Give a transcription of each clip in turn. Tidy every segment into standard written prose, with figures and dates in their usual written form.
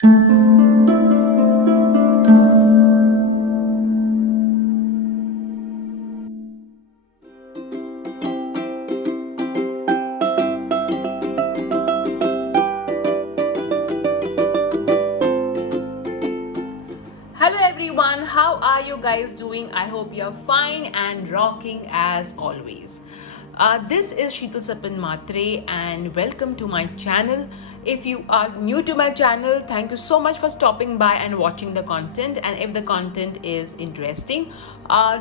Hello everyone, how are you guys doing? I hope you're fine and rocking as always. This is Sheetal Sapan Matre and welcome to my channel. If you are new to my channel, thank you so much for stopping by and watching the content. And if the content is interesting,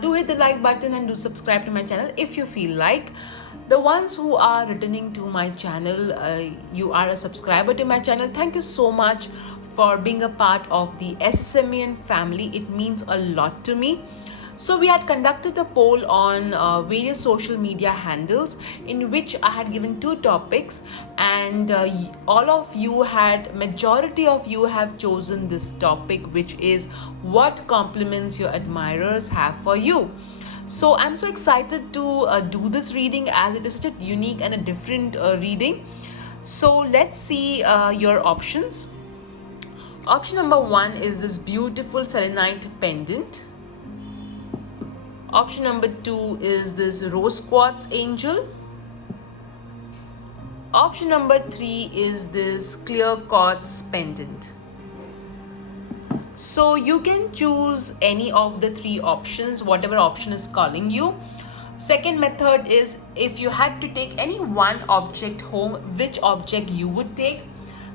do hit the like button and do subscribe to my channel if you feel like. The ones who are returning to my channel, you are a subscriber to my channel. Thank you so much for being a part of the SSMEN family. It means a lot to me. So we had conducted a poll on various social media handles in which I had given two topics, and all of you had, majority of you have chosen this topic, which is what compliments your admirers have for you. So I'm so excited to do this reading, as it is such a unique and a different reading. So let's see your options. Option number one is this beautiful selenite pendant. Option number two is this rose quartz angel. Option number three is this clear quartz pendant. So you can choose any of the three options, whatever option is calling you. Second method is, if you had to take any one object home, which object you would take.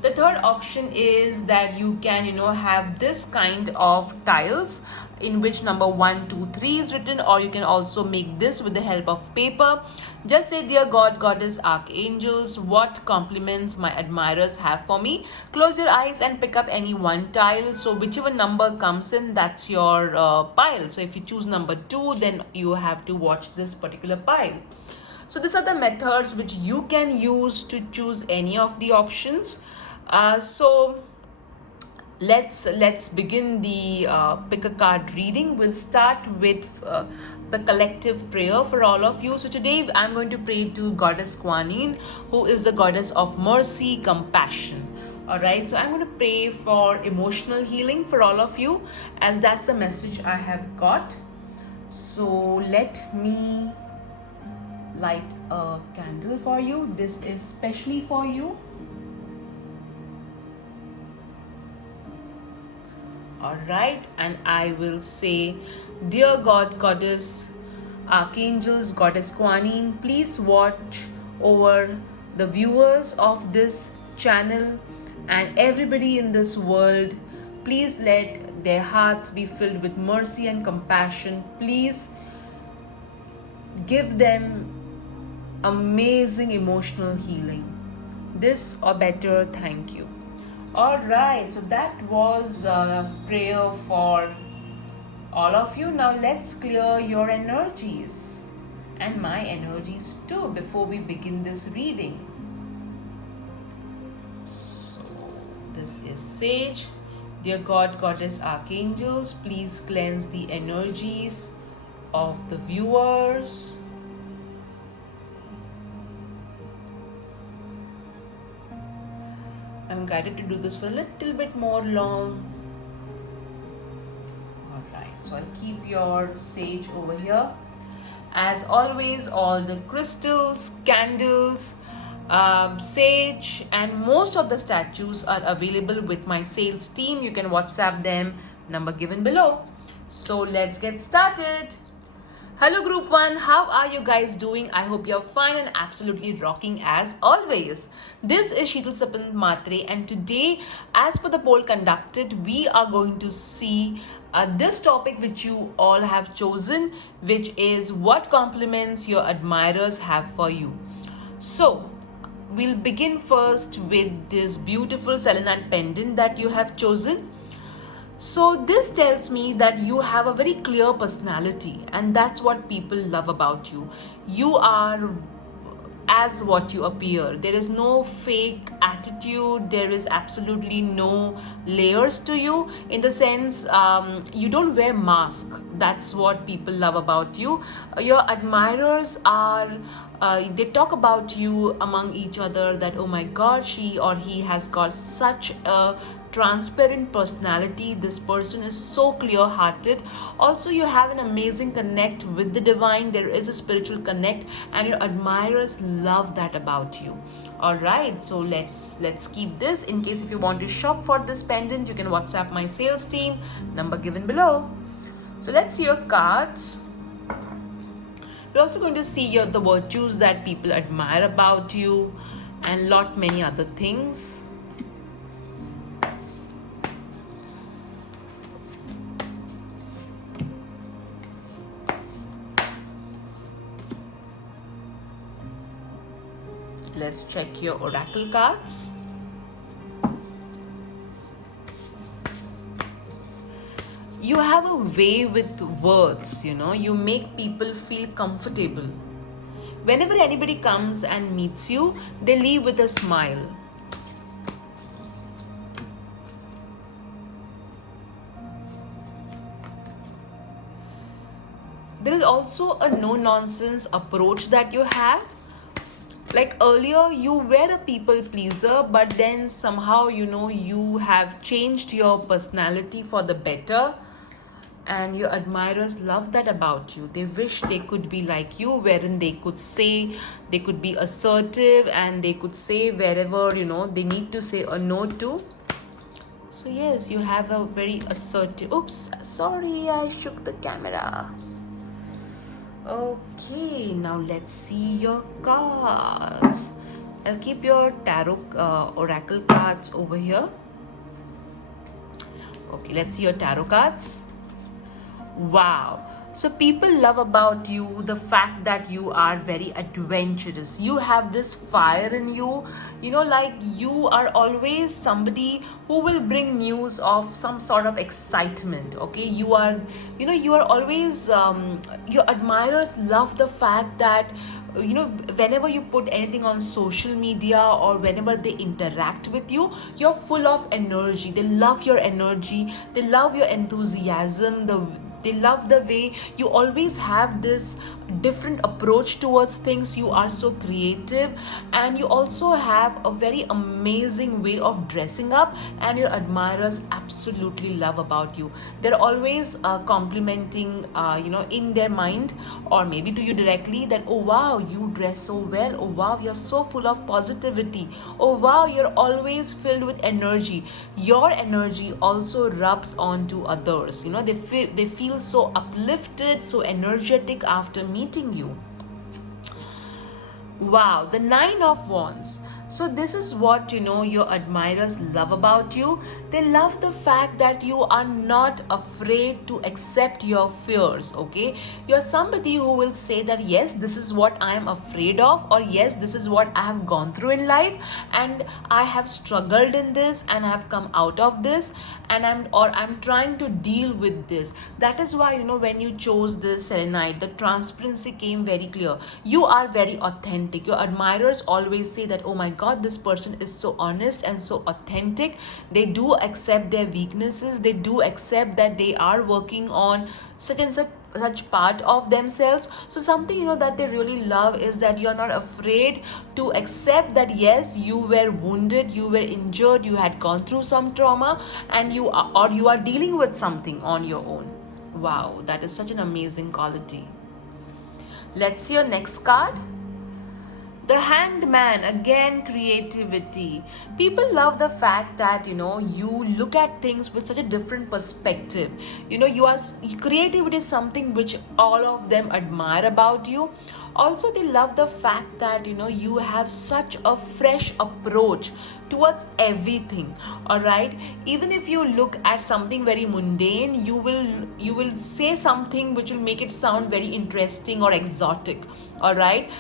The third option is that you can have this kind of tiles in which number 1 2 3 is written, or you can also make this with the help of paper. Just say, dear God, goddess, archangels, what compliments my admirers have for me. Close your eyes and pick up any one tile. So whichever number comes in, that's your pile. So if you choose number 2, then you have to watch this particular pile. So these are the methods which you can use to choose any of the options. So let's begin the pick a card reading. We'll start with the collective prayer for all of you. So today I'm going to pray to Goddess Kuan Yin, who is the goddess of mercy, compassion. All right, so I'm going to pray for emotional healing for all of you, as that's the message I have got. So let me light a candle for you. This is specially for you. All right, and I will say, dear God, goddess, archangels, goddess Kuan Yin, please watch over the viewers of this channel and everybody in this world. Please let their hearts be filled with mercy and compassion. Please give them amazing emotional healing. This or better, thank you. All right, so that was a prayer for all of you. Now let's clear your energies and my energies too before we begin this reading. So this is sage. Dear God, goddess, archangels, please cleanse the energies of the viewers. I'm guided to do this for a little bit more long. Alright, so I'll keep your sage over here. As always, all the crystals, candles, sage, and most of the statues are available with my sales team. You can WhatsApp them, number given below. So let's get started. Hello Group 1, how are you guys doing? I hope you're fine and absolutely rocking as always. This is Sheetal Sapan Matre, and today, as per the poll conducted, we are going to see this topic which you all have chosen, which is what compliments your admirers have for you. So we'll begin first with this beautiful selenite pendant that you have chosen. So this tells me that you have a very clear personality, and that's what people love about you. You are as what you appear. There is no fake attitude. There is absolutely no layers to you, in the sense you don't wear mask. That's what people love about you. Your admirers are they talk about you among each other that, oh my god, she or he has got such a transparent personality. This person is so clear hearted. Also, you have an amazing connect with the divine. There is a spiritual connect, and your admirers love that about you. All right, so let's keep this. In case if you want to shop for this pendant, you can WhatsApp my sales team, number given below. So let's see your cards. We're also going to see the virtues that people admire about you and lot many other things. Let's check your oracle cards. You have a way with words, you make people feel comfortable. Whenever anybody comes and meets you, they leave with a smile. There is also a no-nonsense approach that you have. Like earlier, you were a people pleaser, but then somehow, you have changed your personality for the better. And your admirers love that about you. They wish they could be like you, wherein they could be assertive, and they could say wherever, they need to say a no to. So yes, you have a very assertive, oops, sorry, I shook the camera. Okay, now let's see your cards. I'll keep your tarot oracle cards over here. Okay, let's see your tarot cards. Wow. So people love about you the fact that you are very adventurous. You have this fire in you, like you are always somebody who will bring news of some sort of excitement. Okay, you are always, your admirers love the fact that, whenever you put anything on social media or whenever they interact with you, you're full of energy. They love your energy. They love your enthusiasm. They love the way you always have this different approach towards things. You are so creative, and you also have a very amazing way of dressing up, and your admirers absolutely love about you. They're always complimenting, in their mind, or maybe to you directly, that, oh wow, you dress so well. Oh wow, you're so full of positivity. Oh wow, you're always filled with energy. Your energy also rubs on to others. They feel so uplifted, so energetic after meeting you. Wow, the 9 of Wands. So this is what, your admirers love about you. They love the fact that you are not afraid to accept your fears, okay? You're somebody who will say that, yes, this is what I am afraid of, or yes, this is what I have gone through in life, and I have struggled in this, and I have come out of this, and I'm trying to deal with this. That is why, when you chose this selenite, the transparency came very clear. You are very authentic. Your admirers always say that, oh my God, this person is so honest and so authentic. They do accept their weaknesses. They do accept that they are working on such and such part of themselves. So something, that they really love is that you're not afraid to accept that, yes, you were wounded, you were injured, you had gone through some trauma, and you are dealing with something on your own. Wow, that is such an amazing quality. Let's see your next card. The Hanged Man, again, creativity. People love the fact that, you look at things with such a different perspective. Creativity is something which all of them admire about you. Also, they love the fact that, you have such a fresh approach towards everything. All right. Even if you look at something very mundane, you will say something which will make it sound very interesting or exotic. All right.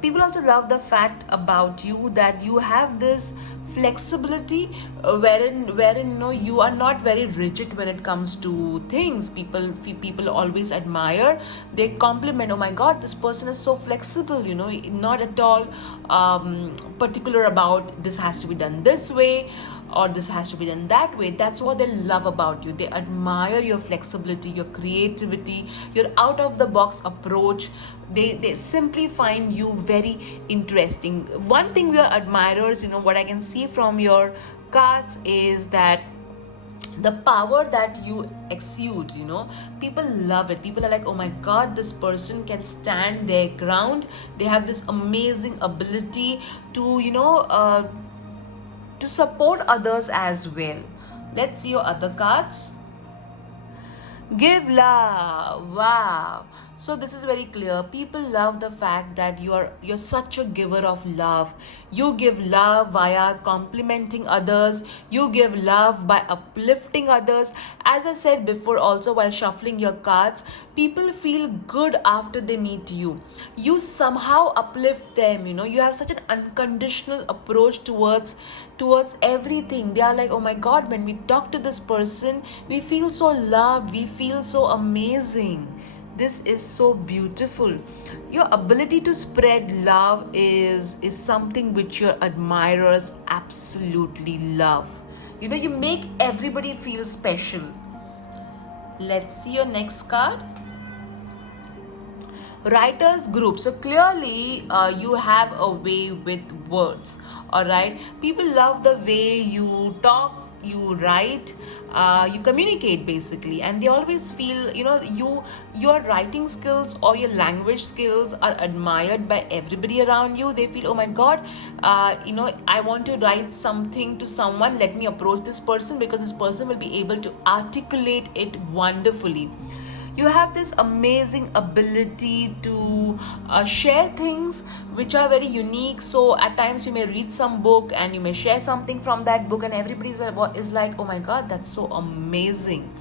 People also love the fact about you that you have this flexibility, wherein you are not very rigid when it comes to things. People always admire. They compliment, oh my God, this person is so flexible, not at all particular about this has to be done this way or this has to be done that way. That's what they love about you. They admire your flexibility, your creativity, your out of the box approach. They simply find you very interesting. One thing, your admirers, what I can see from your cards is that the power that you exude, people love it. People are like, oh my god, this person can stand their ground. They have this amazing ability to to support others as well. Let's see your other cards. Give love. Wow. So this is very clear. People love the fact that you're such a giver of love. You give love via complimenting others. You give love by uplifting others. As I said before also while shuffling your cards, people feel good after they meet you. You somehow uplift them, you have such an unconditional approach towards everything. They are like, oh my god, when we talk to this person, we feel so loved, we feel so amazing. This is so beautiful. Your ability to spread love is something which your admirers absolutely love. You make everybody feel special. Let's see your next card. Writers group. So clearly you have a way with words. All right, people love the way you talk, you write, you communicate basically, and they always feel, your writing skills or your language skills are admired by everybody around you. They feel, oh my god, I want to write something to someone, let me approach this person because this person will be able to articulate it wonderfully. You have this amazing ability to share things which are very unique. So at times you may read some book and you may share something from that book, and everybody is like, oh my god, that's so amazing.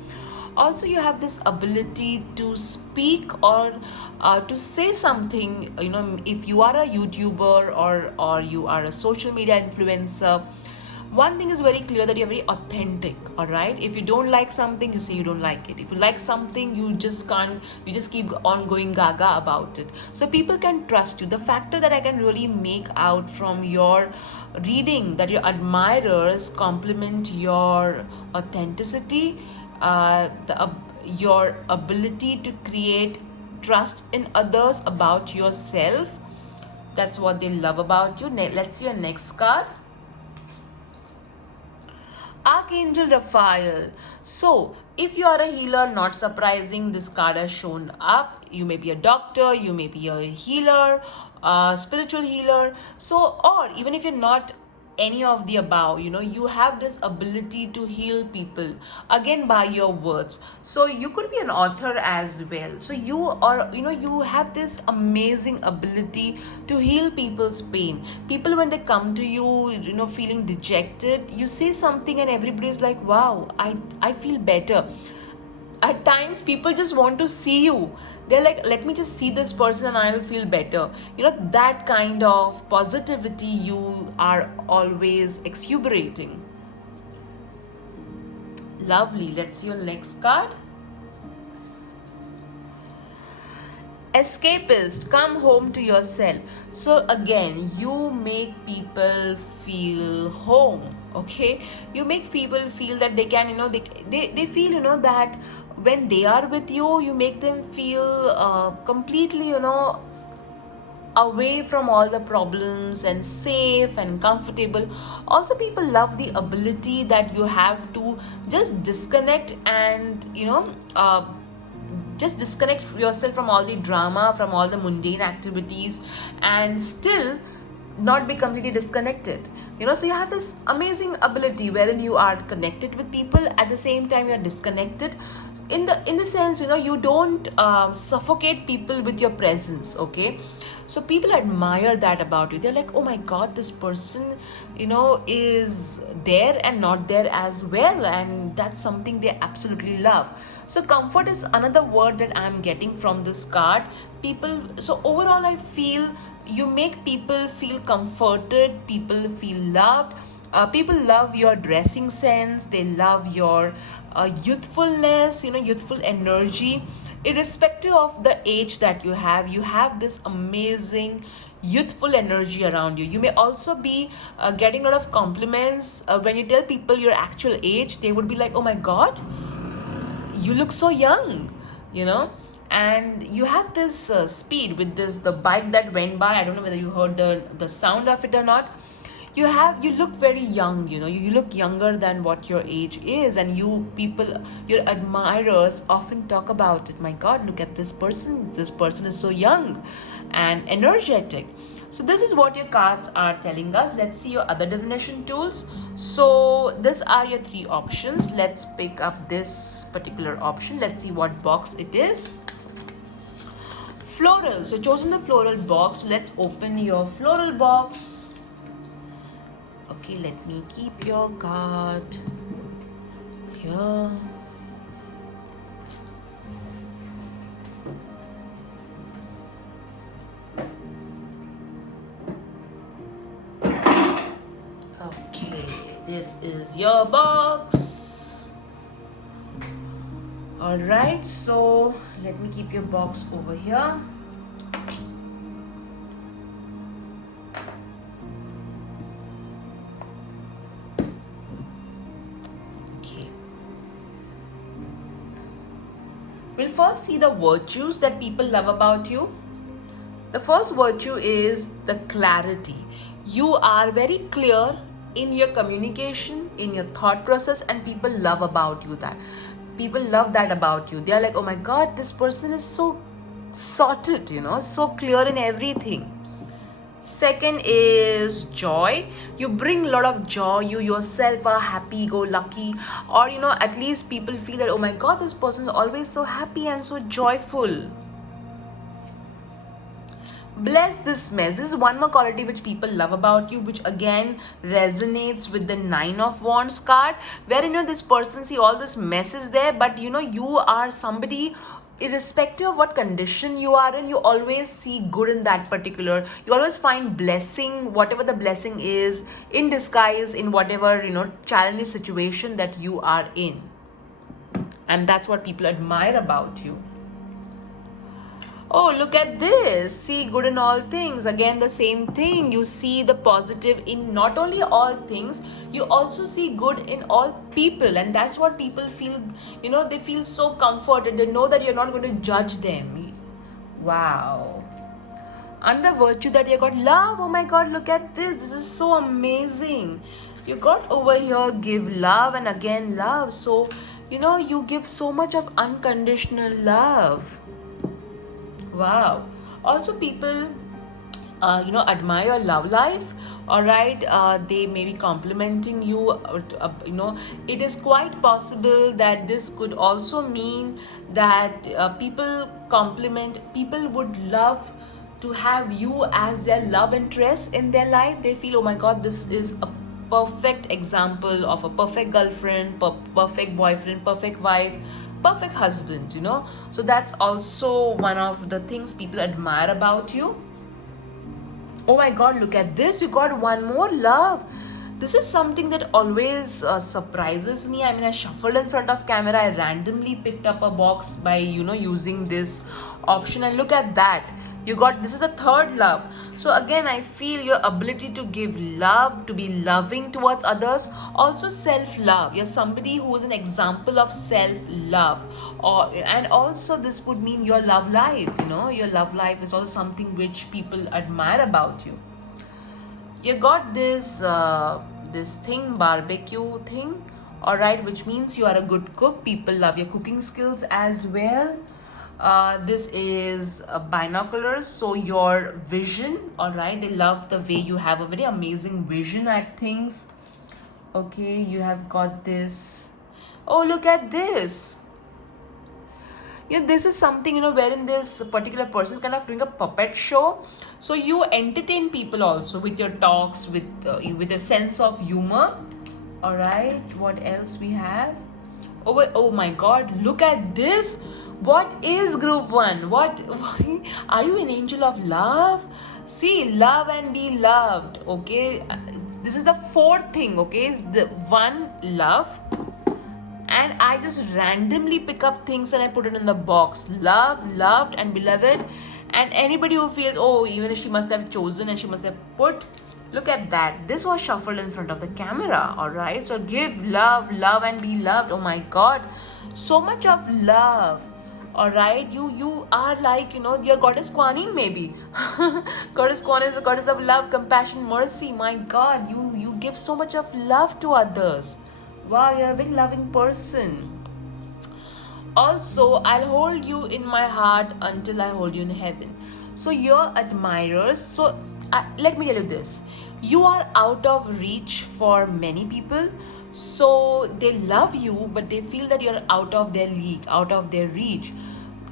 Also, you have this ability to speak or to say something. If you are a YouTuber or you are a social media influencer, one thing is very clear, that you're very authentic. All right, if you don't like something, you say you don't like it. If you like something, you just keep on going gaga about it. So people can trust you. The factor that I can really make out from your reading, that your admirers compliment your authenticity, your ability to create trust in others about yourself. That's what they love about you. Let's see your next card. Archangel Raphael. So, if you are a healer, not surprising, this card has shown up. You may be a doctor, you may be a healer, a spiritual healer. So, or even if you're not any of the above, you have this ability to heal people again by your words. So you could be an author as well. So you have this amazing ability to heal people's pain. People, when they come to you, feeling dejected, you say something and everybody's like, wow, I feel better. At times people just want to see you. They're like, let me just see this person and I'll feel better. That kind of positivity you are always exuberating. Lovely. Let's see your next card. Escapist. Come home to yourself. So again, you make people feel home. Okay, you make people feel that they can, they feel, that when they are with you, you make them feel completely, away from all the problems and safe and comfortable. Also, people love the ability that you have to just disconnect and just disconnect yourself from all the drama, from all the mundane activities, and still not be completely disconnected. So you have this amazing ability wherein you are connected with people, at the same time you are disconnected. In the sense, you don't suffocate people with your presence. Okay, so people admire that about you. They're like, oh my god, this person is there and not there as well, and that's something they absolutely love. So comfort is another word that I'm getting from this card. People, so overall I feel you make people feel comforted, people feel loved. People love your dressing sense, they love your youthfulness, youthful energy. Irrespective of the age that you have this amazing youthful energy around you. You may also be getting a lot of compliments when you tell people your actual age. They would be like, oh my god, you look so young, and you have this speed with the bike that went by. I don't know whether you heard the sound of it or not. you look very young, you look younger than what your age is, and your admirers often talk about it. My god, look at this person is so young and energetic. So this is what your cards are telling us. Let's see your other divination tools. So these are your three options. Let's pick up this particular option. Let's see what box it is. Floral. So chosen the floral box. Let's open your floral box. Okay, let me keep your card here. Okay, this is your box. Alright, so let me keep your box over here. Okay. We'll first see the virtues that people love about you. The first virtue is the clarity. You are very clear in your communication, in your thought process, and people love about you that. People love that about you. They are like, oh my god, this person is so sorted, so clear in everything. Second is joy. You bring a lot of joy. You yourself are happy, go lucky, or at least people feel that, oh my god, this person is always so happy and so joyful. Bless this mess. This is one more quality which people love about you, which again resonates with the 9 of Wands card, where this person see all this mess is there, but you are somebody, irrespective of what condition you are in, you always see good in that particular. You always find blessing, whatever the blessing is, in disguise, in whatever challenging situation that you are in, and that's what people admire about you. Oh, look at this. See good in all things. Again, the same thing. You see the positive in not only all things, you also see good in all people. And that's what people feel, they feel so comforted. They know that you're not going to judge them. Wow. And the virtue that you got, love. Oh my god, look at this. This is so amazing. You got over here, give love and again love. So, you give so much of unconditional love. Wow. Also, people admire your love life. All right, they may be complimenting you. It is quite possible that this could also mean that people would love to have you as their love interest in their life. They feel, oh my god, this is a perfect example of a perfect girlfriend, perfect boyfriend, perfect wife, perfect husband. So that's also one of the things people admire about you. Oh my god, look at this. You got one more, love. This is something that always surprises me. I mean, I shuffled in front of camera. I randomly picked up a box by using this option, and look at that. You got, this is the third love. So again, I feel your ability to give love, to be loving towards others, also self-love. You're somebody who is an example of self-love, and also this would mean your love life. Your love life is also something which people admire about you. You got this this thing, barbecue thing, all right, which means you are a good cook. People love your cooking skills as well. This is binoculars, so your vision, all right, they love the way you have a very amazing vision at things. Okay, you have got this. Oh, look at this. This is something, wherein this particular person is kind of doing a puppet show. So you entertain people also with your talks, with a sense of humor. All right, what else we have? Oh my god, look at this. What is group 1? What are you, an angel of love? See, love and be loved. Okay, this is the fourth thing. Okay, the one, love, and I just randomly pick up things and I put it in the box. Love, loved, and beloved. And anybody who feels, oh, even if she must have chosen and she must have put, look at that. This was shuffled in front of the camera. All right, so give love, love, and be loved. Oh my god, so much of love. All right, you are like, your goddess Kuan Yin maybe. Goddess Kuan is the goddess of love, compassion, mercy. My God, you give so much of love to others. Wow, you're a very loving person. Also, I'll hold you in my heart until I hold you in heaven. So, your admirers, let me tell you this, you are out of reach for many people. So, they love you, but they feel that you're out of their league, out of their reach.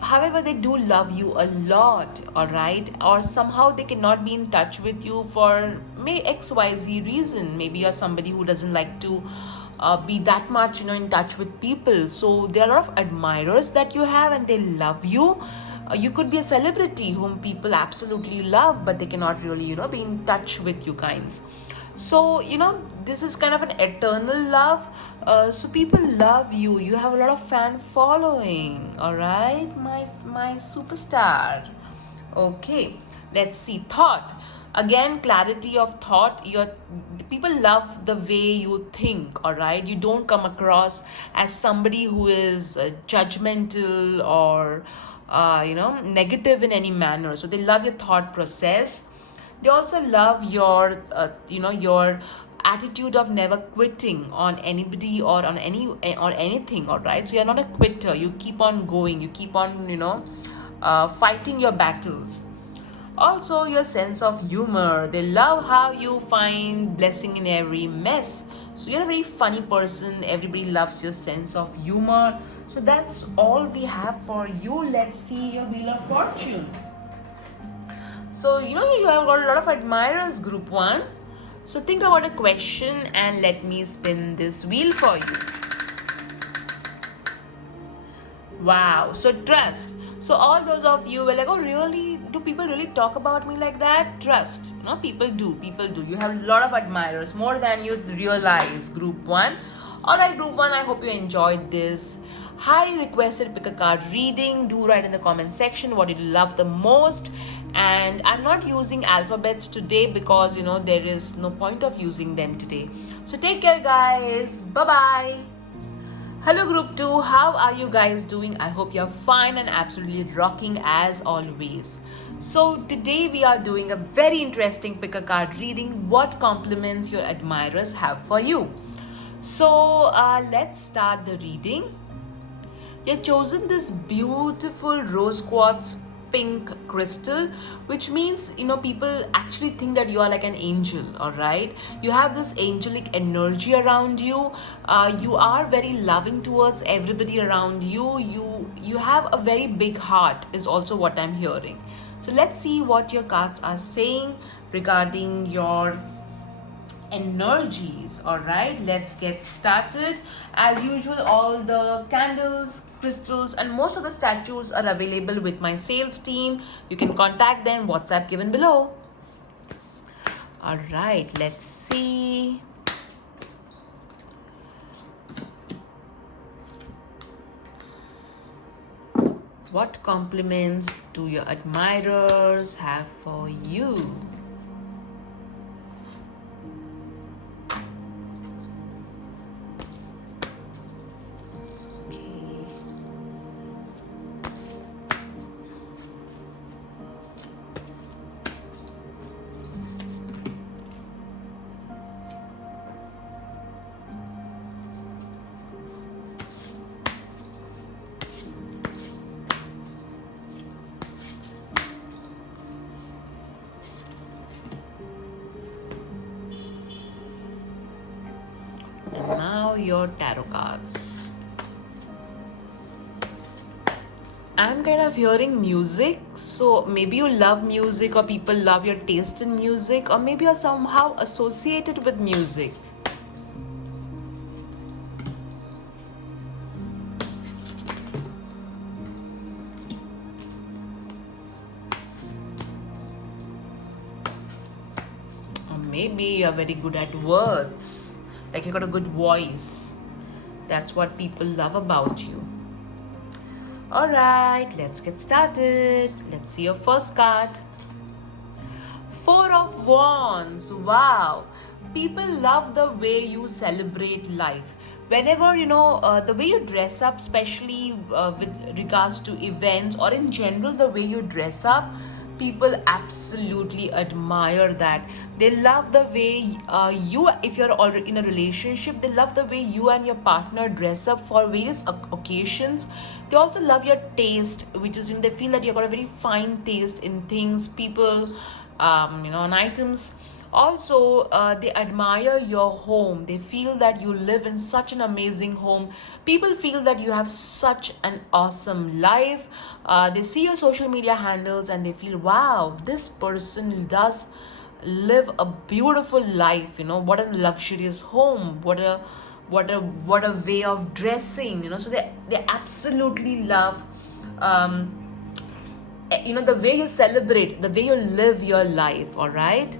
However, they do love you a lot, all right? Or somehow they cannot be in touch with you for may XYZ reason. Maybe you're somebody who doesn't like to be that much, in touch with people. So there are a lot of admirers that you have, and they love you. You could be a celebrity whom people absolutely love, but they cannot really, be in touch with you kinds. So this is kind of an eternal love. So people love you. You have a lot of fan following. All right, my superstar. Okay, let's see. Thought. Again, clarity of thought. Your people love the way you think. All right, you don't come across as somebody who is judgmental or negative in any manner. So they love your thought process. They also love your attitude of never quitting on anybody or on anything. All right, so you're not a quitter. You keep on going. You keep on fighting your battles. Also, your sense of humor. They love how you find blessing in every mess. So you're a very funny person. Everybody loves your sense of humor. So that's all we have for you. Let's see your Wheel of Fortune. So, you have got a lot of admirers, group 1. So, think about a question and let me spin this wheel for you. Wow. So, trust. So, all those of you were like, oh, really? Do people really talk about me like that? Trust. People do. People do. You have a lot of admirers, more than you realize, group 1. Alright, group 1, I hope you enjoyed this highly requested pick a card reading. Do write in the comment section what you love the most. And I'm not using alphabets today because there is no point of using them today. So take care, guys. Bye bye. Hello group 2, how are you guys doing? I hope you're fine and absolutely rocking as always. So today we are doing a very interesting pick a card reading. What compliments your admirers have for you? So let's start the reading. You've chosen this beautiful rose quartz pink crystal, which means people actually think that you are like an angel. All right, you have this angelic energy around you. You are very loving towards everybody around you. You have a very big heart is also what I'm hearing. So let's see what your cards are saying regarding your energies. All right, let's get started. As usual, all the candles, crystals, and most of the statues are available with my sales team. You can contact them, WhatsApp given below. All right, let's see. What compliments do your admirers have for you? And now your tarot cards. I'm kind of hearing music, so maybe you love music or people love your taste in music, or maybe you're somehow associated with music. Or maybe you're very good at words. Like you got a good voice. That's what people love about you. Alright, let's get started. Let's see your first card. 4 of Wands. Wow. People love the way you celebrate life. Whenever, the way you dress up, especially with regards to events or in general, the way you dress up, people absolutely admire that. They love the way you, if you're already in a relationship, they love the way you and your partner dress up for various occasions. They also love your taste, which is, they feel that you've got a very fine taste in things, people, and items. Also, they admire your home. They feel that you live in such an amazing home. People feel that you have such an awesome life. They see your social media handles and they feel, wow, this person does live a beautiful life. What a luxurious home. What a way of dressing. So they absolutely love the way you celebrate, the way you live your life. All right.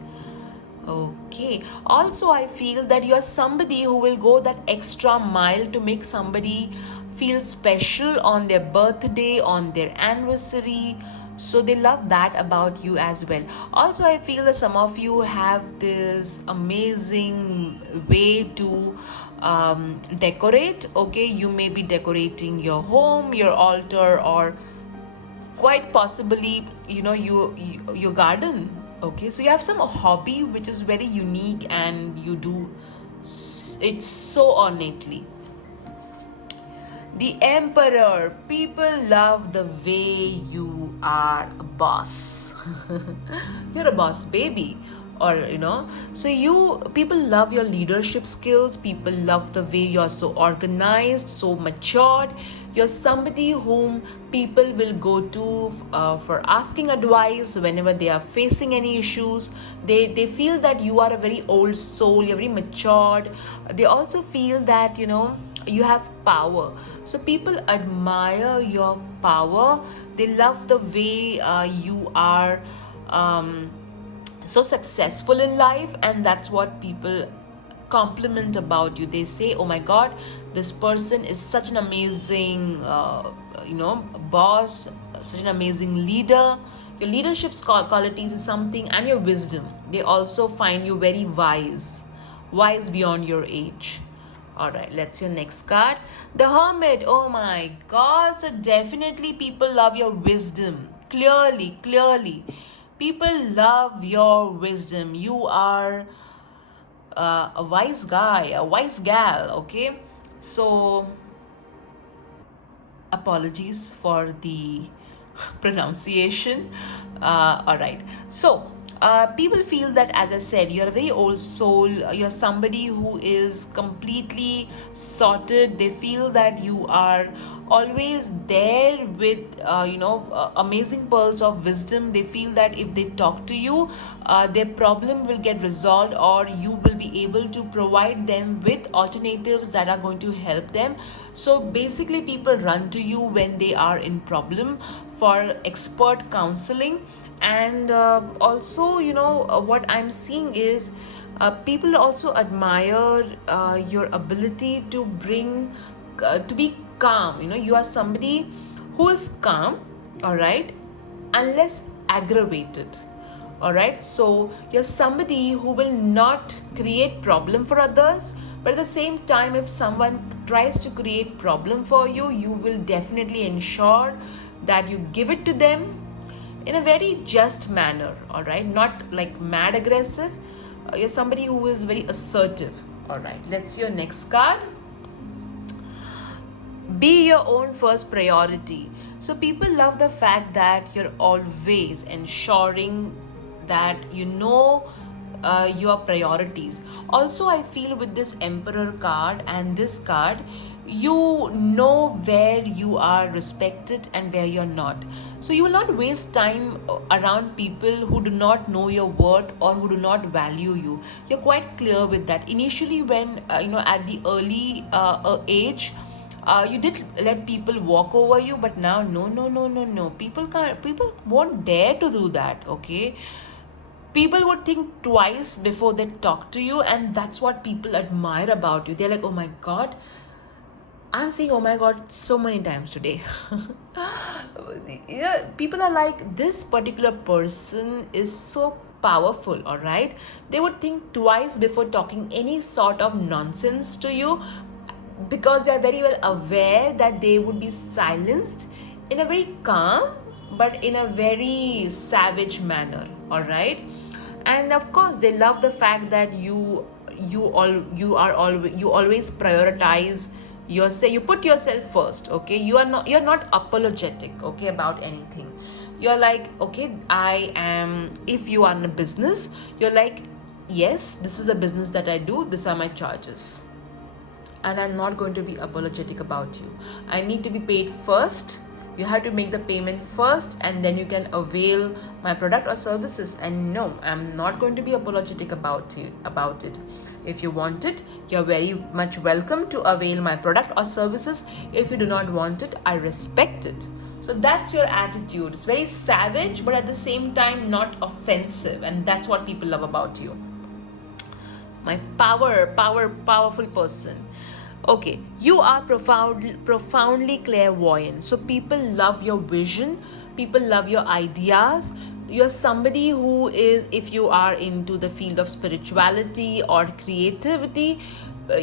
Okay. Also, I feel that you're somebody who will go that extra mile to make somebody feel special on their birthday, on their anniversary. So they love that about you as well. Also, I feel that some of you have this amazing way to decorate. Okay, you may be decorating your home, your altar, or quite possibly your garden. Okay, so you have some hobby which is very unique and you do it so ornately. The Emperor. People love the way you are a boss. You're a boss, baby. Or, so people love your leadership skills. People love the way you're so organized, so matured. You're somebody whom people will go to for asking advice whenever they are facing any issues. They feel that you are a very old soul, you're very matured. They also feel that, you have power. So people admire your power. They love the way you are so successful in life, and that's what people compliment about you. They say, oh my god, this person is such an amazing boss, such an amazing leader. Your leadership qualities is something, and your wisdom. They also find you very wise beyond your age. All right, let's your next card. The Hermit. Oh my god. So definitely people love your wisdom. Clearly. People love your wisdom. You are a wise guy, a wise gal, okay? So apologies for the pronunciation. All right. So people feel that, as I said, you're a very old soul. You're somebody who is completely sorted. They feel that you are always there with, amazing pearls of wisdom. They feel that if they talk to you, their problem will get resolved, or you will be able to provide them with alternatives that are going to help them. So basically, people run to you when they are in problem for expert counseling. And also, what I'm seeing is people also admire your ability to be calm. You are somebody who is calm, all right, unless aggravated. All right, so you're somebody who will not create problem for others, but at the same time, if someone tries to create problem for you, you will definitely ensure that you give it to them in a very just manner. All right, not like mad aggressive. You're somebody who is very assertive. All right, let's see your next card. Be your own first priority. So people love the fact that you're always ensuring that your priorities. Also, I feel with this Emperor card and this card, you know where you are respected and where you're not. So you will not waste time around people who do not know your worth or who do not value you. You're quite clear with that. Initially, when at the early age, you did let people walk over you, but now no. People can't. People won't dare to do that. Okay, people would think twice before they talk to you, and that's what people admire about you. They're like, oh my god, I'm saying oh my god so many times today. People are like, this particular person is so powerful. All right, they would think twice before talking any sort of nonsense to you. because they are very well aware that they would be silenced in a very calm but in a very savage manner. All right. And of course they love the fact that you always prioritize yourself. You put yourself first. Okay, you're not apologetic, okay, about anything. You're like, okay, I am, if you are in a business, you're like, yes, this is the business that I do, these are my charges, and I'm not going to be apologetic about you. I need to be paid first. You have to make the payment first, and then you can avail my product or services. And no, I'm not going to be apologetic about it. If you want it, you're very much welcome to avail my product or services. If you do not want it, I respect it. So that's your attitude. It's very savage, but at the same time not offensive, and that's what people love about you. My powerful person. Okay, you are profoundly clairvoyant. So people love your vision, people love your ideas. You're somebody who is, if you are into the field of spirituality or creativity,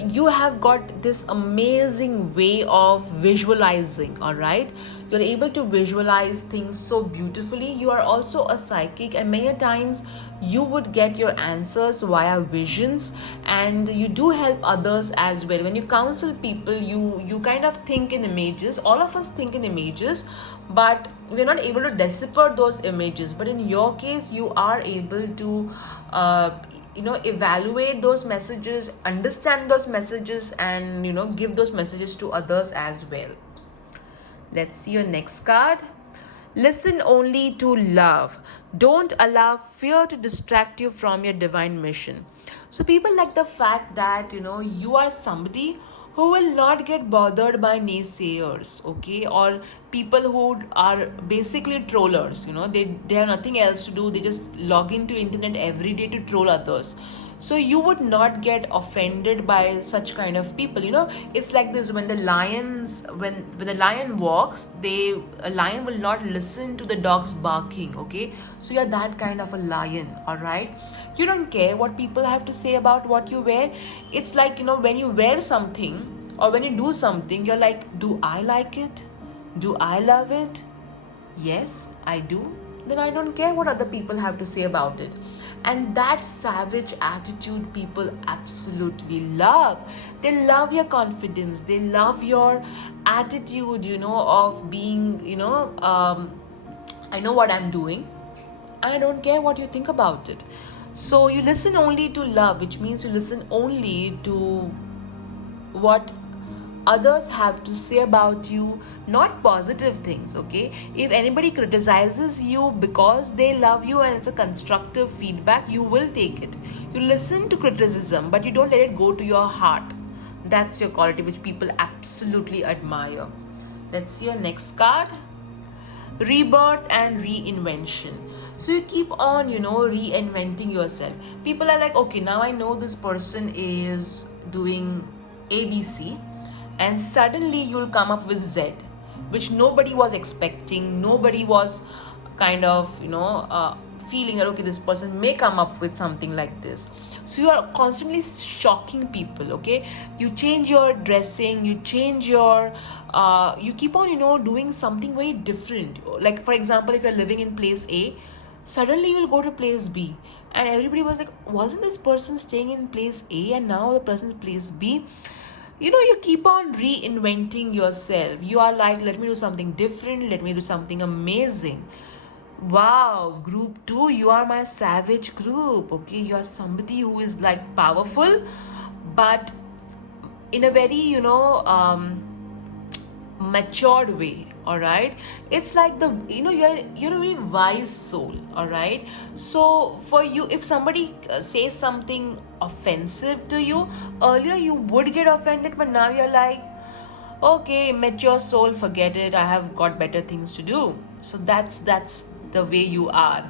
you have got this amazing way of visualizing. All right, you're able to visualize things so beautifully. You are also a psychic, and many times you would get your answers via visions, and you do help others as well. When you counsel people, you kind of think in images. All of us think in images, but we're not able to decipher those images. But in your case, you are able to evaluate those messages, understand those messages, and give those messages to others as well. Let's see your next card. Listen only to love. Don't allow fear to distract you from your divine mission. So people like the fact that you are somebody who will not get bothered by naysayers, okay, or people who are basically trollers. They have nothing else to do. They just log into internet every day to troll others. So you would not get offended by such kind of people. It's like this: when the lion walks, a lion will not listen to the dogs barking, okay? So you're that kind of a lion. All right, you don't care what people have to say about what you wear. It's like, when you wear something or when you do something, you're like, do I like it? Do I love it? Yes, I do. Then I don't care what other people have to say about it. And that savage attitude people absolutely love. They love your confidence. They love your attitude, of being, I know what I'm doing, and I don't care what you think about it. So you listen only to love, which means you listen only to what others have to say about you, not positive things, okay? If anybody criticizes you because they love you and it's a constructive feedback, you will take it. You listen to criticism, but you don't let it go to your heart. That's your quality which people absolutely admire. Let's see your next card. Rebirth and reinvention. So you keep on reinventing yourself. People are like, okay, now I know this person is doing ABC, and suddenly you'll come up with Z, which nobody was expecting. Nobody was kind of feeling that, okay, this person may come up with something like this. So you are constantly shocking people, okay? You change your dressing, you change your you keep on doing something very different. Like, for example, if you're living in place A, suddenly you'll go to place B, and everybody was like, wasn't this person staying in place A and now the person's place B? You keep on reinventing yourself. You are like, let me do something different, let me do something amazing. Wow, group 2, you are my savage group, okay? You are somebody who is like powerful, but in a very matured way. All right, it's like you're a very wise soul. All right, so for you, if somebody says something offensive to you, earlier you would get offended, but now you're like, okay, mature soul, forget it, I have got better things to do. So that's the way you are.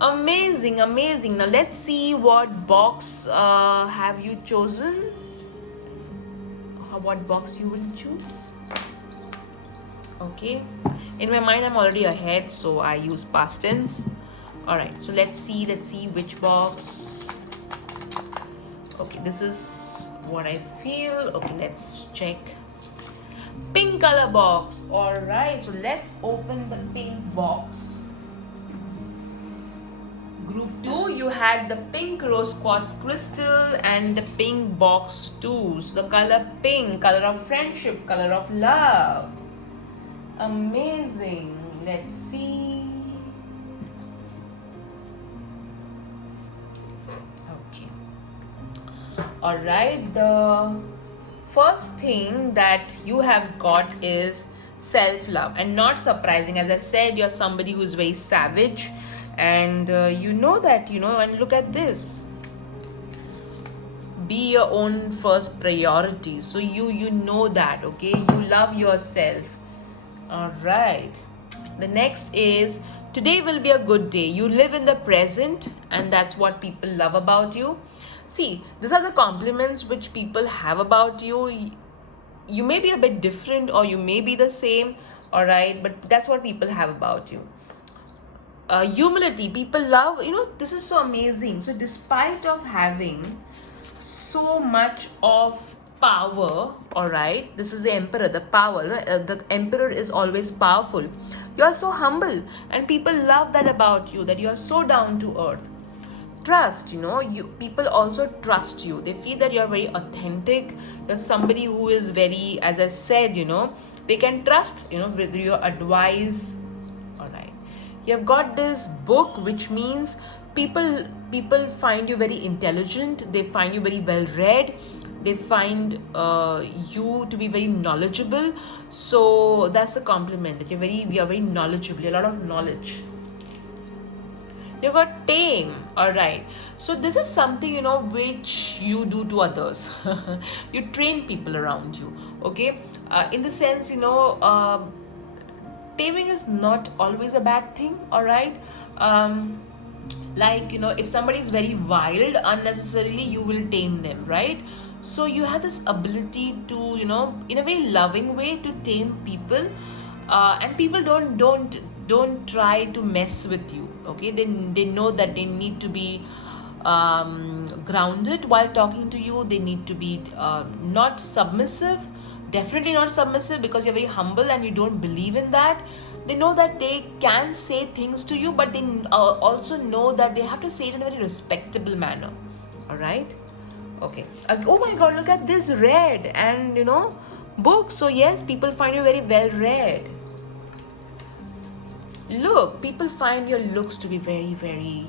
Amazing. Now let's see what box have you chosen. What box you will choose. Okay, in my mind I'm already ahead, so I use past tense. All right, so let's see which box. Okay, this is what I feel. Okay, let's check. Pink color box. Alright, so let's open the pink box. Group 2, you had the pink rose quartz crystal and the pink box too. So the color pink, color of friendship, color of love. Amazing. Let's see. Okay. Alright, the first thing that you have got is self-love. And not surprising, as I said, you're somebody who's very savage. And you know that, and look at this. Be your own first priority. So you know that, okay? You love yourself. All right. The next is, today will be a good day. You live in the present, and that's what people love about you. See, these are the compliments which people have about you. You may be a bit different or you may be the same, all right? But that's what people have about you. Humility, people love, this is so amazing. So despite of having so much of power, all right, this is the emperor, the power, the emperor is always powerful. You are so humble, and people love that about you, that you are so down to earth. Trust, people also trust you. They feel that you're very authentic. You're somebody who is very, as I said, they can trust, with your advice. All right, you have got this book, which means people find you very intelligent. They find you very well read. They find you to be very knowledgeable. So that's a compliment, that we are very knowledgeable, a lot of knowledge. You got tame. All right, so this is something which you do to others. You train people around you, okay? In the sense, taming is not always a bad thing, all right? Like, if somebody is very wild unnecessarily, you will tame them, right? So you have this ability to, in a very loving way, to tame people. And people don't try to mess with you, okay? They know that they need to be grounded while talking to you. They need to be not submissive, definitely not submissive, because you're very humble and you don't believe in that. They know that they can say things to you, but they also know that they have to say it in a very respectable manner. All right, okay. Oh my god, look at this red and book. So yes, people find you very well read. Look, people find your looks to be very, very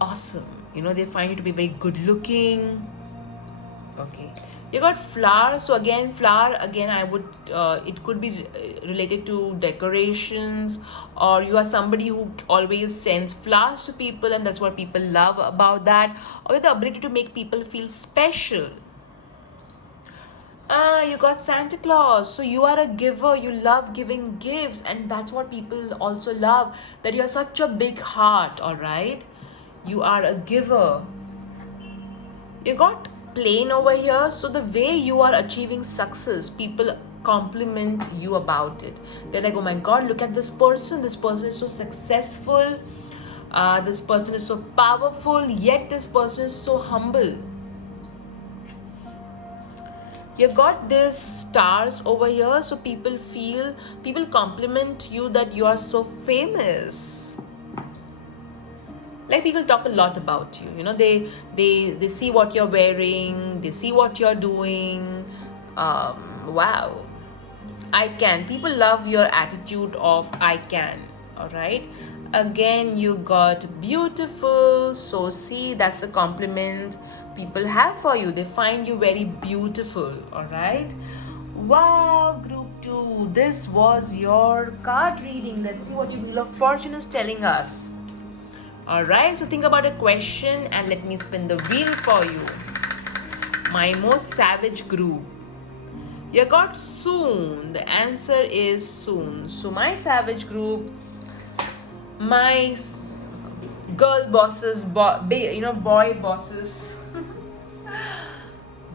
awesome. They find you to be very good looking. Okay, you got flower. So again, flower again, I would it could be related to decorations, or you are somebody who always sends flowers to people, and that's what people love about that. Or the ability to make people feel special. You got Santa Claus. So you are a giver. You love giving gifts, and that's what people also love, that you're such a big heart, all right? You are a giver. You got plain over here. So the way you are achieving success, people compliment you about it. They're like, oh my god, look at this person. This person is so successful. This person is so powerful, yet this person is so humble. You got these stars over here, so people compliment you that you are so famous. Like, people talk a lot about you. They see what you're wearing, they see what you're doing. Wow. I can. People love your attitude of I can. All right. Again, you got beautiful. So see, that's a compliment people have for you. They find you very beautiful. All right. Wow, group 2. This was your card reading. Let's see what your Wheel of Fortune is telling us. All right. So think about a question and let me spin the wheel for you. My most savage group. You got soon. The answer is soon. So my savage group, my girl bosses, boy bosses,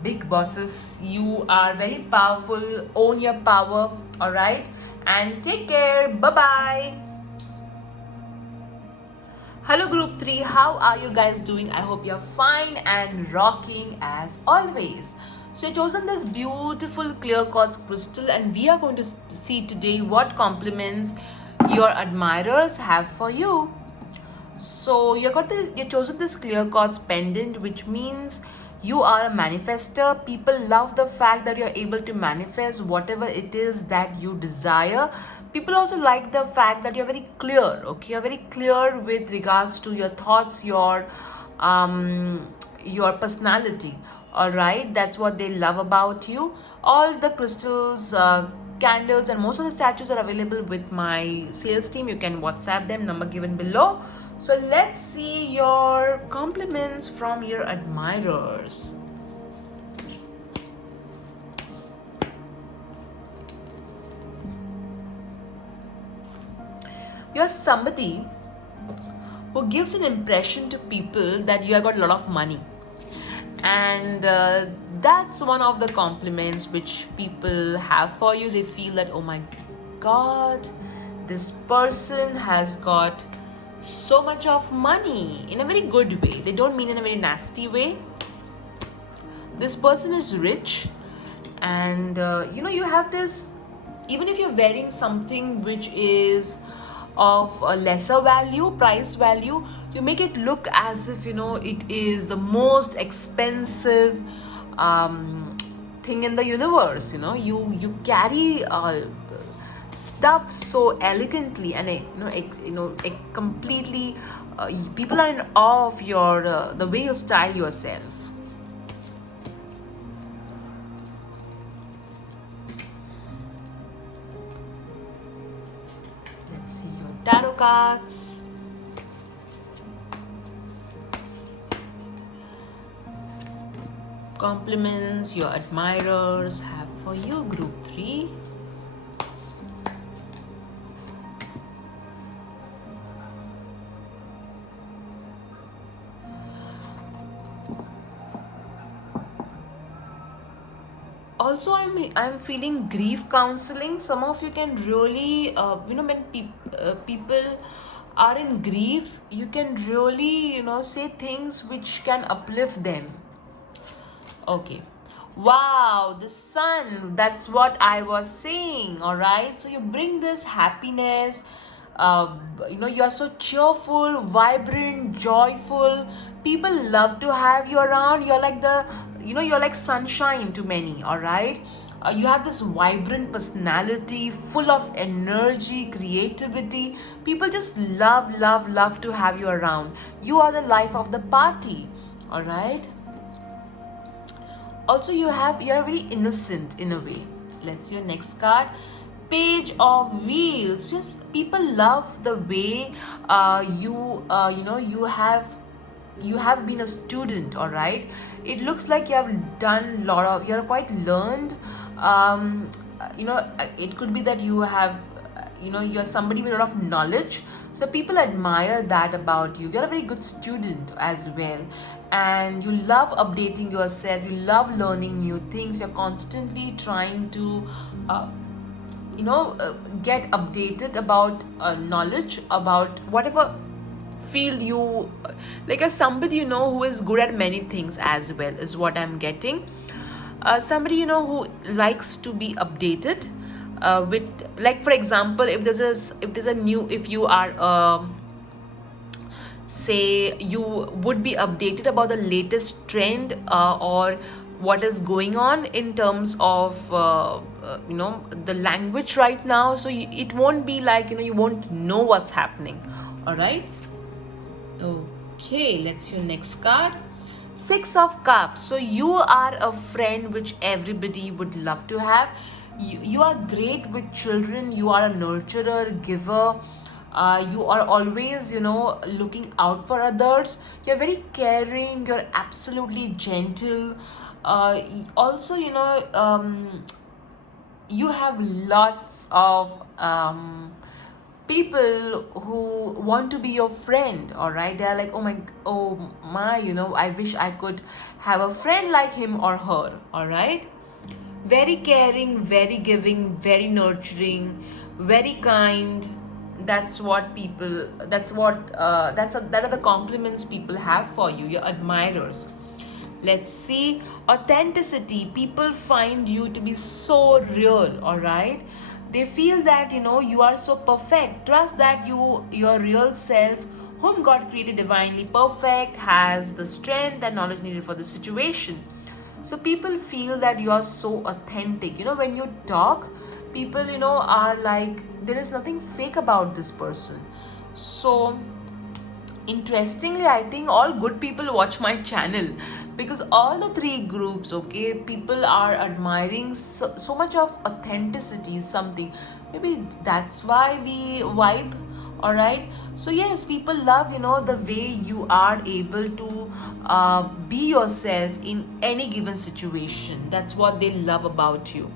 big bosses, you are very powerful. Own your power, all right? And take care. Bye-bye. Hello group 3, how are you guys doing? I hope you're fine and rocking as always. So I've chosen this beautiful clear quartz crystal, and we are going to see today what compliments your admirers have for you. So you chosen this clear quartz pendant, which means you are a manifester. People love the fact that you're able to manifest whatever it is that you desire. People also like the fact that you're very clear. Okay, you're very clear with regards to your thoughts, your personality. All right, that's what they love about you. All the crystals, candles, and most of the statues are available with my sales team. You can WhatsApp them, number given below. So let's see your compliments from your admirers. You're somebody who gives an impression to people that you have got a lot of money, and that's one of the compliments which people have for you. They feel that, oh my god, this person has got so much of money, in a very good way. They don't mean in a very nasty way. This person is rich, and you have this, even if you're wearing something which is of a lesser value, price value, you make it look as if it is the most expensive thing in the universe. You carry stuff so elegantly, and completely people are in awe of your the way you style yourself. Let's see your tarot cards. Compliments your admirers have for you, group 3. Also, I'm feeling grief counseling. Some of you can really when people are in grief, you can really say things which can uplift them. Okay. Wow, the sun. That's what I was saying. All right. So you bring this happiness. You are so cheerful, vibrant, joyful. People love to have you around. You're like sunshine to many. All right. You have this vibrant personality, full of energy, creativity. People just love, love, love to have you around. You are the life of the party. All right. Also, you're very innocent in a way. Let's see your next card. Page of Wheels. Just people love the way you have been a student. All right, it looks like you have done you're quite learned. It could be that you have you're somebody with a lot of knowledge, so people admire that about you. You're a very good student as well, and you love updating yourself. You love learning new things. You're constantly trying to get updated about knowledge about whatever field you like. As somebody who is good at many things as well, is what I'm getting. Somebody who likes to be updated with, like, for example, if you are say, you would be updated about the latest trend or what is going on in terms of the language right now. So it won't be like you won't know what's happening. All right. Okay, let's see your next card. 6 of Cups. So you are a friend which everybody would love to have. You are great with children. You are a nurturer, giver. You are always, looking out for others. You're very caring. You're absolutely gentle. Also, you have lots of people who want to be your friend. All right, they're like, oh my, I wish I could have a friend like him or her. All right, very caring, very giving, very nurturing, very kind. That are the compliments people have for you, your admirers. Let's see. Authenticity. People find you to be so real, all right? They feel that, you are so perfect. Trust that your real self, whom God created divinely perfect, has the strength and knowledge needed for the situation. So people feel that you are so authentic. When you talk, people, are like, there is nothing fake about this person. So interestingly, I think all good people watch my channel, because all the three groups, okay, people are admiring so much of authenticity, something. Maybe that's why we vibe. All right. So yes, people love, the way you are able to be yourself in any given situation. That's what they love about you.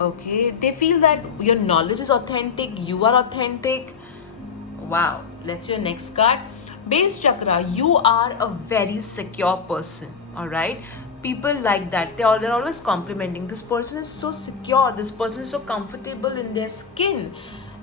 Okay, they feel that your knowledge is authentic, you are authentic. Wow, let's your next card. Base chakra, you are a very secure person. All right, people like that. They're always complimenting. This person is so secure. This person is so comfortable in their skin.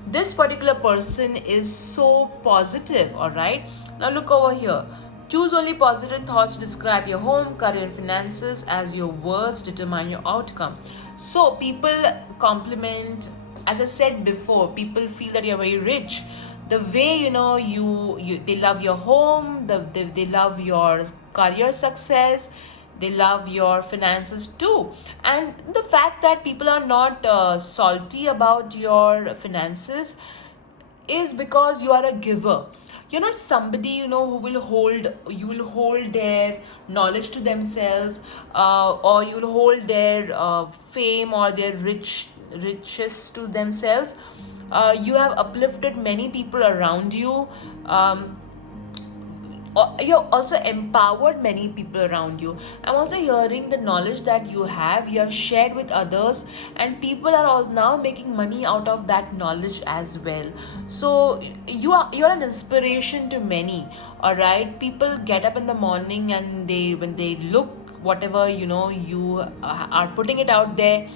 This particular person is so positive. All right. Now look over here. Choose only positive thoughts to describe your home, career, and finances, as your words determine your outcome. So people compliment. As I said before, people feel that you're very rich. The way, you they love your home, they love your career success, they love your finances too. And the fact that people are not salty about your finances is because you are a giver. You're not somebody, who will hold, you will hold their knowledge to themselves, or you will hold their fame or their riches to themselves. You have uplifted many people around you. You also empowered many people around you. I'm also hearing the knowledge that you have shared with others, and people are all now making money out of that knowledge as well. So you're an inspiration to many. All right, people get up in the morning, and when they look whatever, you are putting it out there,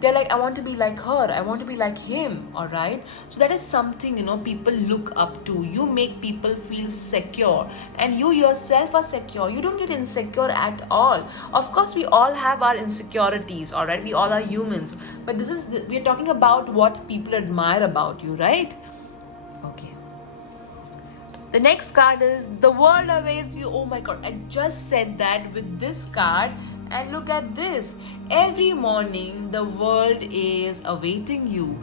they're like, I want to be like her, I want to be like him. All right, so that is something, people look up to. You make people feel secure, and you yourself are secure. You don't get insecure at all. Of course, we all have our insecurities. All right, we all are humans, but we're talking about what people admire about you, right? Okay. The next card is the world awaits you. Oh my god, I just said that with this card. And look at this. Every morning the world is awaiting you,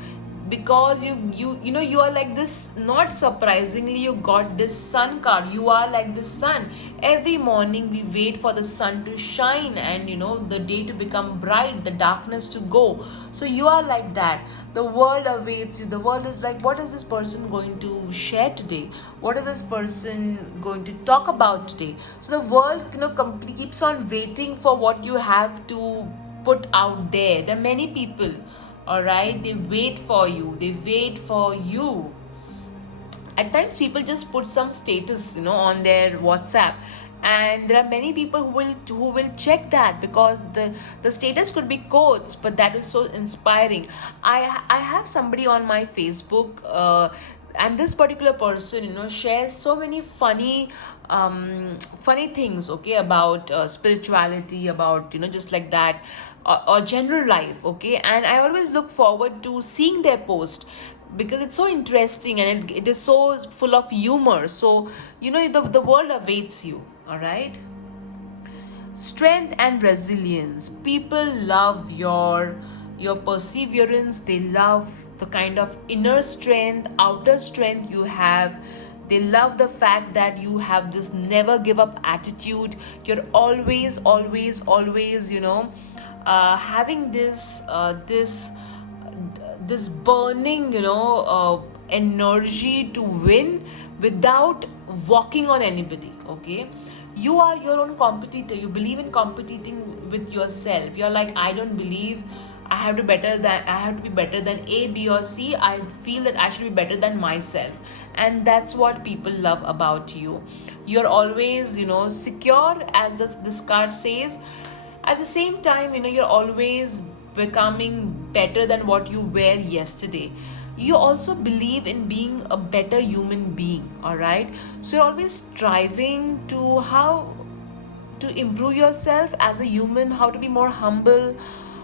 because you are like this. Not surprisingly, you got this sun card. You are like the sun. Every morning we wait for the sun to shine, and the day to become bright, the darkness to go. So you are like that. The world awaits you. The world is like, what is this person going to share today? What is this person going to talk about today? So the world, keeps on waiting for what you have to put out there. There are many people, all right, they wait for you. They wait for you. At times people just put some status, on their WhatsApp, and there are many people who will check that, because the status could be quotes, but that is so inspiring. I have somebody on my Facebook, and this particular person, shares so many funny things, okay, about spirituality, about, just like that, or general life, okay. And I always look forward to seeing their post, because it's so interesting, and it is so full of humor. So the world awaits you. All right. Strength and resilience. People love your perseverance. They love the kind of inner strength, outer strength you have. They love the fact that you have this never give up attitude. You're always having this burning, energy to win without walking on anybody. Okay, you are your own competitor. You believe in competing with yourself. You're like, I don't believe I have to be better than A, B, or C. I feel that I should be better than myself. And that's what people love about you. You're always, secure, as this card says. At the same time, you're always becoming better than what you were yesterday. you also believe in being a better human being. All right, so you're always striving to how to improve yourself as a human, how to be more humble,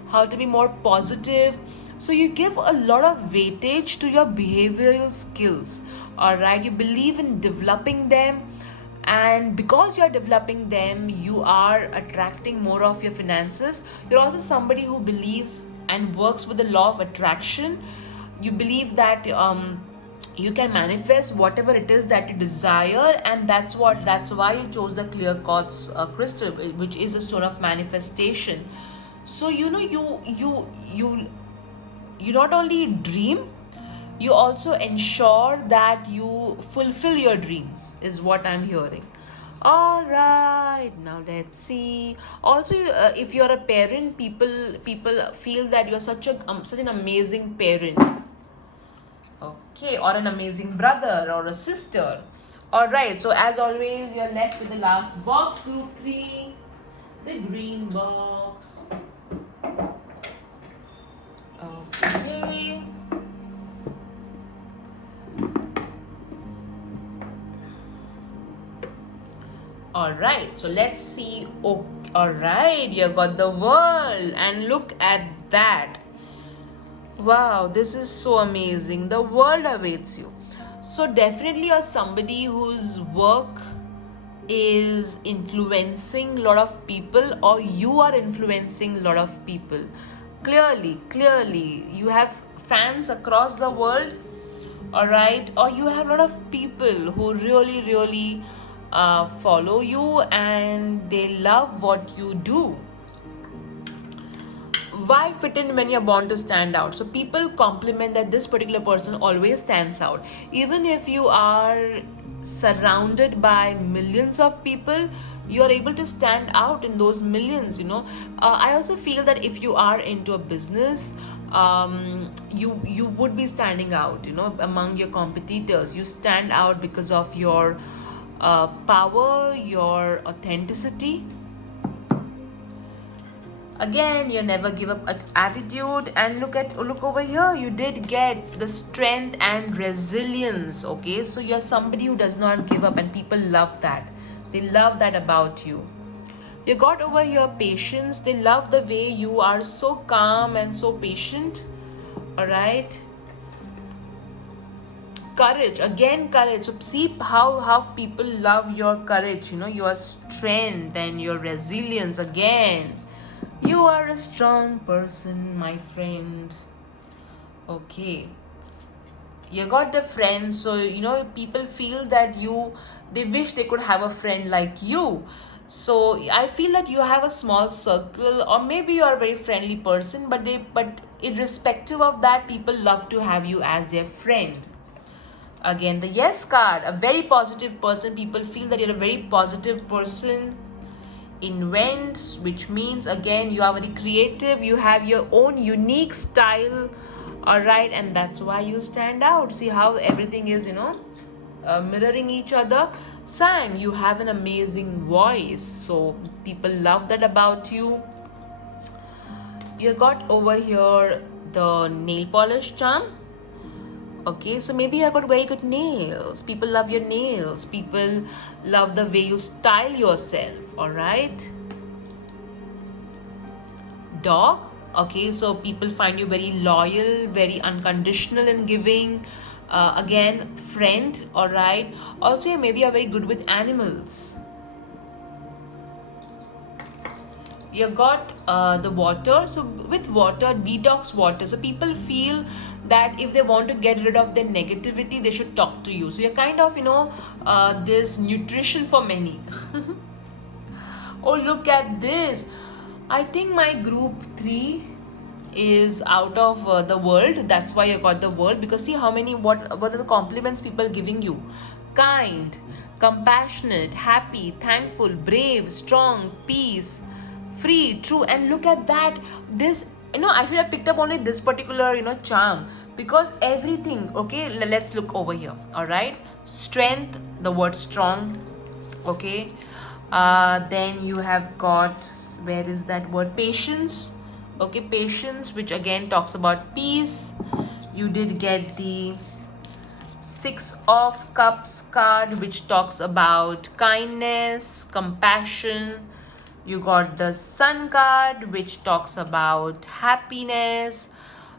how to be more positive. So you give a lot of weightage to your behavioral skills. All right, you believe in developing them, and because you're developing them, you are attracting more of your finances. You're also somebody who believes and works with the law of attraction. You believe that you can manifest whatever it is that you desire, and that's why you chose the clear quartz crystal, which is a stone of manifestation. So you not only dream, you also ensure that you fulfill your dreams, is what I'm hearing. All right, now let's see. Also, if you're a parent, people feel that you're such an amazing parent. Okay, or an amazing brother or a sister. All right, so as always, you're left with the last box, group 3, the green box. Okay. All right, so let's see. Oh, all right, you got the world, and look at that. Wow, this is so amazing. The world awaits you. So definitely you're somebody whose work is influencing a lot of people, or you are influencing a lot of people. Clearly, you have fans across the world, all right, or you have a lot of people who really follow you and they love what you do. Why fit in when you're born to stand out? So people compliment that this particular person always stands out. Even if you are surrounded by millions of people, you are able to stand out in those millions. I also feel that if you are into a business, you would be standing out, among your competitors. You stand out because of your power, your authenticity. Again, your never give up attitude, and look over here, you did get the strength and resilience. Okay, so you're somebody who does not give up, and people love that. They love that about you. You got over here patience. They love the way you are so calm and so patient. All right, courage, again courage. So see how people love your courage, your strength and your resilience. Again, you are a strong person, my friend. Okay, you got the friend. So people feel that they wish they could have a friend like you. So I feel that you have a small circle, or maybe you are a very friendly person, but irrespective of that, people love to have you as their friend. Again, the yes card, a very positive person. People feel that you're a very positive person. Invents, which means again you are very creative, you have your own unique style. All right, and that's why you stand out. See how everything is mirroring each other. Sam, you have an amazing voice, so people love that about you. You got over here the nail polish charm. Okay, so maybe you have got very good nails. People love your nails. People love the way you style yourself. All right. Dog. Okay, so people find you very loyal, very unconditional in giving. Again, friend. All right. Also, maybe you're very good with animals. You got the water. So with water, detox water, so people feel that if they want to get rid of their negativity, they should talk to you. So you're kind of this nutrition for many. Oh, look at this. I think my group 3 is out of the world. That's why I got the world, because see how many, what are the compliments people giving you? Kind, compassionate, happy, thankful, brave, strong, peace, free, true. And look at that. This, I should have picked up only this particular charm, because everything. Okay, let's look over here. All right, strength, the word strong. Okay, then you have got, where is that word? Patience. Okay, patience, which again talks about peace. You did get the Six of Cups card, which talks about kindness, compassion. You got the Sun card, which talks about happiness.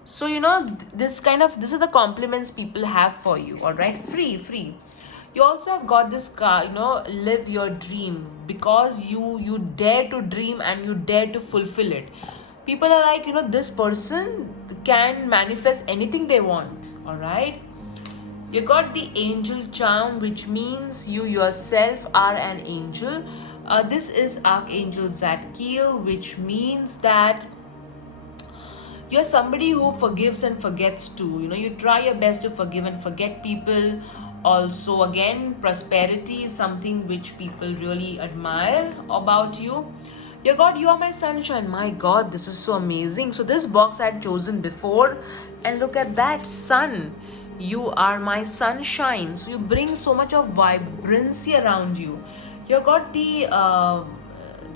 So, this is the compliments people have for you, all right? Free. You also have got this card, live your dream, because you dare to dream and you dare to fulfill it. People are like, this person can manifest anything they want, all right? You got the angel charm, which means you yourself are an angel. This is Archangel Zadkiel, which means that you're somebody who forgives and forgets too. You try your best to forgive and forget people. Also, again, prosperity is something which people really admire about you. Dear God, you are my sunshine. My God, this is so amazing. So this box I had chosen before, and look at that sun. You are my sunshine. So you bring so much of vibrancy around you. You got the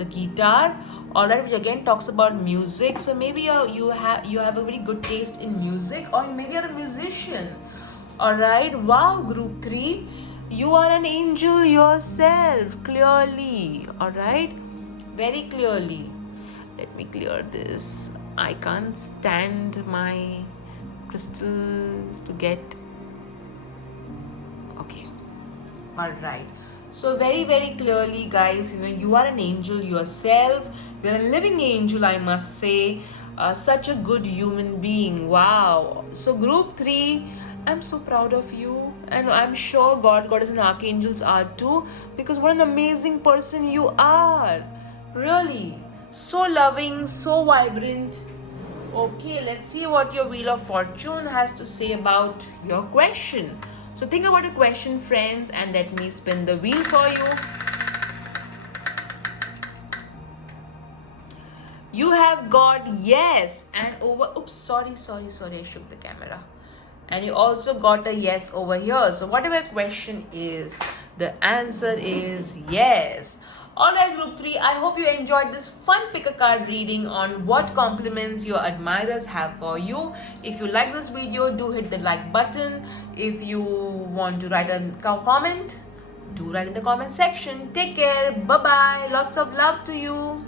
guitar, all right, which again talks about music. So maybe you have a very good taste in music, or maybe you're a musician. All right, wow, group 3, you are an angel yourself, clearly. All right, very clearly. Let me clear this. I can't stand my crystal to get. Okay, all right. So very clearly, guys, you are an angel yourself. You're a living angel, I must say. Such a good human being. Wow. So group 3, I'm so proud of you, and I'm sure God, Goddess, and archangels are too, because what an amazing person you are. Really, so loving, so vibrant. Okay, let's see what your Wheel of Fortune has to say about your question. So think about a question, friends, and let me spin the wheel for you. You have got yes and over. Oops, sorry, I shook the camera. And you also got a yes over here. So whatever question is, the answer is yes. Alright, group 3, I hope you enjoyed this fun pick a card reading on what compliments your admirers have for you. If you like this video, do hit the like button. If you want to write a comment, do write in the comment section. Take care. Bye bye. Lots of love to you.